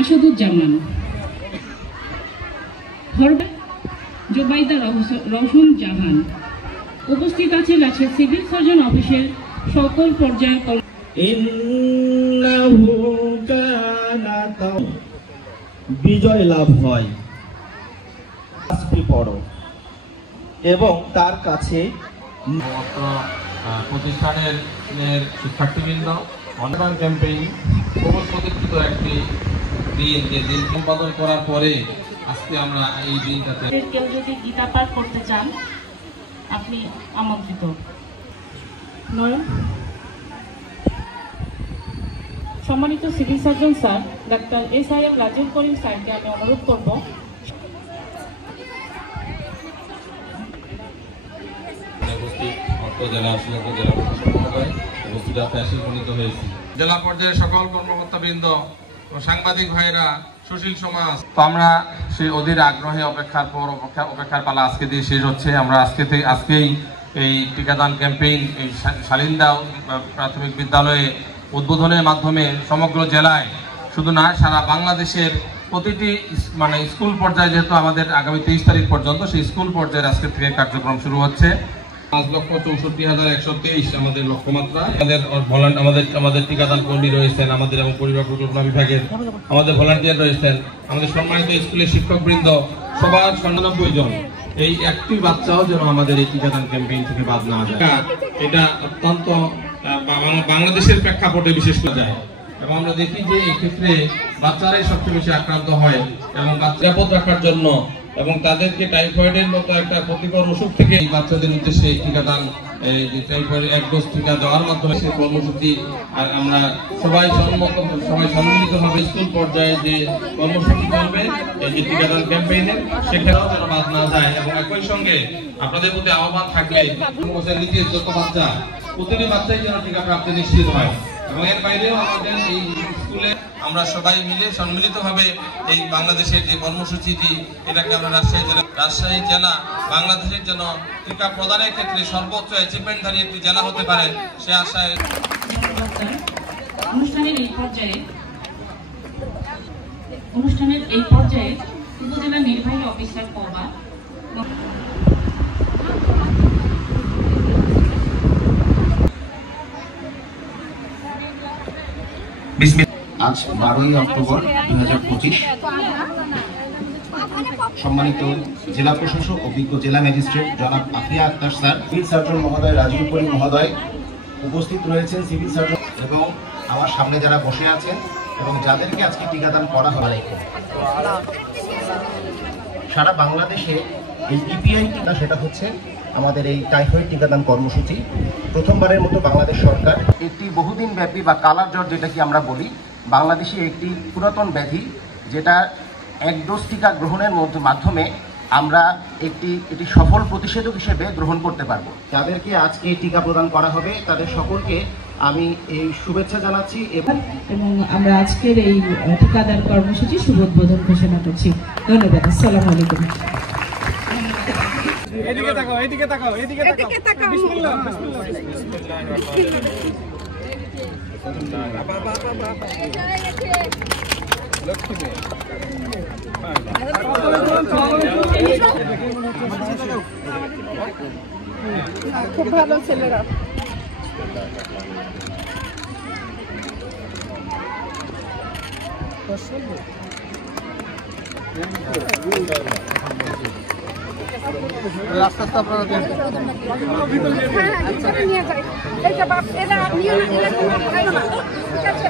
আসাদুজ্জামান, জোবাইদা রওশন জাহান। উপস্থিত আছেন civil surgeon অফিসের সকল পর্যায়ের বিজয় লাভ হয় এবং তার কাছে প্রতিষ্ঠানের শিক্ষার্থীবৃন্দ অনলাইন ক্যাম্পেইন প্রতিষ্ঠিত একটি দিন, যে দিন সম্পাদন করার পরে আজকে আমরা এই দিনটাতে কেউ যদি গীতা পাঠ করতে চান আপনি আমন্ত্রিত। সম্মানিত civil surgeon sir doctor SIM Rajib Karim স্যারকে আমি অনুরোধ করব জেলা পর্যায়ে সকল কর্মকর্তাবৃন্দ ও সাংবাদিক ভাইরা, সুশীল সমাজ। তো আমরা সেই অধীর আগ্রহে অপেক্ষার পালা আজকে দিয়ে শেষ হচ্ছে। আমরা আজকেই এই টিকাদান ক্যাম্পেইন এই শালিন্দা প্রাথমিক বিদ্যালয়ে উদ্বোধনের মাধ্যমে সমগ্র জেলায় শুধু না, সারা বাংলাদেশের প্রতিটি স্কুল পর্যায়ে, যেহেতু আমাদের আগামী 23 তারিখ পর্যন্ত সেই স্কুল পর্যায়ের আজকে থেকে কার্যক্রম শুরু হচ্ছে। 5,64,123 আমাদের লক্ষ্যমাত্রা। আমাদের টিকাদান কর্মী রয়েছেন, আমাদের এবং পরিবার পরিকল্পনা বিভাগের আমাদের ভলান্টিয়ার রয়েছেন, আমাদের সম্মানিত স্কুলের শিক্ষকবৃন্দ, সবার 99 জন। এই একটি বাচ্চাও যেন আমাদের এই টিকাদান ক্যাম্পেইন থেকে বাদ না যায়। এটা অত্যন্ত বাংলাদেশের প্রেক্ষাপটে বিশেষ করে যায় এবং আমরা দেখি যে এই ক্ষেত্রে বাচ্চারাই সবচেয়ে বেশি আক্রান্ত হয় এবং বাচ্চা নিরাপদ রাখার জন্য এবং তাদেরকে টাইফয়েডের মতো একটা ক্ষতিকর অসুখ থেকে এই বাচ্চাদের উদ্দেশ্যে টিকাদান, টাইফয়েড 1 ডোজ টিকা দেওয়ার মাধ্যমে সেই কর্মসূচি আমরা সবাই সম্মিলিতভাবে স্কুল পর্যায়ে যে কর্মসূচি করবে এই যে টিকাদান ক্যাম্পেইনের, সেখানেও যেন বাদ না যায়। এবং একই সঙ্গে আপনাদের প্রতি আহ্বান থাকবে নিজের যত বাচ্চা, প্রতিটি বাচ্চাই যেন টিকা প্রাপ্তি নিশ্চিত হয়। এবং এর বাইরেও আমাদের এই স্কুলে আমরা সবাই মিলে সম্মিলিতভাবে এই বাংলাদেশের যে কর্মসূচিটি, এটাকে আমরা রাজশাহী জেলা বাংলাদেশের জন্য টিকা প্রদানের ক্ষেত্রে সর্বোচ্চ অ্যাচিভমেন্টধারী একটি জেলা হতে পারে সে আশায় অনুষ্ঠানের এই পর্যায়ে উপজেলা নির্বাহী অফিসার পবা আজ 12ই অক্টোবর 2025 সম্মানিত জেলা প্রশাসক অভিজ্ঞ জেলা ম্যাজিস্ট্রেট জনাব Afia Akter sir, civil surgeon মহোদয় রাজীব করিম মহোদয় উপস্থিত রয়েছেন, সিভিল সার্জন এবং আমার সামনে যারা বসে আছেন এবং যাদেরকে আজকে টিকাদান করা হয়। সারা বাংলাদেশে এই টিপিআই টিকা, সেটা হচ্ছে আমাদের এই টাইফয়েড টিকাদান কর্মসূচি। প্রথমবারের মতো বাংলাদেশ সরকার একটি বহুদিন ব্যাপী বা কালার জ্বর যেটাকে আমরা বলি, বাংলাদেশে একটি পুরাতন ব্যাধি, যেটা 1 ডোজ টিকা গ্রহণের মাধ্যমে আমরা এটি সফল প্রতিষেধক হিসেবে গ্রহণ করতে পারবো। যাদেরকে আজকে টিকা প্রদান করা হবে তাদের সকলকে আমি এই শুভেচ্ছা জানাচ্ছি এবং আমরা আজকের এই টিকাদান কর্মসূচি শুভ উদ্বোধন ঘোষণা করছি। ধন্যবাদ। আসসালামু আলাইকুম। এদিকে তাকাও, এদিকে তাকাও, এদিকে তাকাও। বিসমিল্লাহ, বিসমিল্লাহ। লক্ষ্মী খুব ভালো ছেলেরা। রাস্তা আপনারা দেন। হ্যাঁ, নিয়ে যাই। এই যে বাপ এরা নিয়ে না, এরা কোনো খায় না। ঠিক আছে।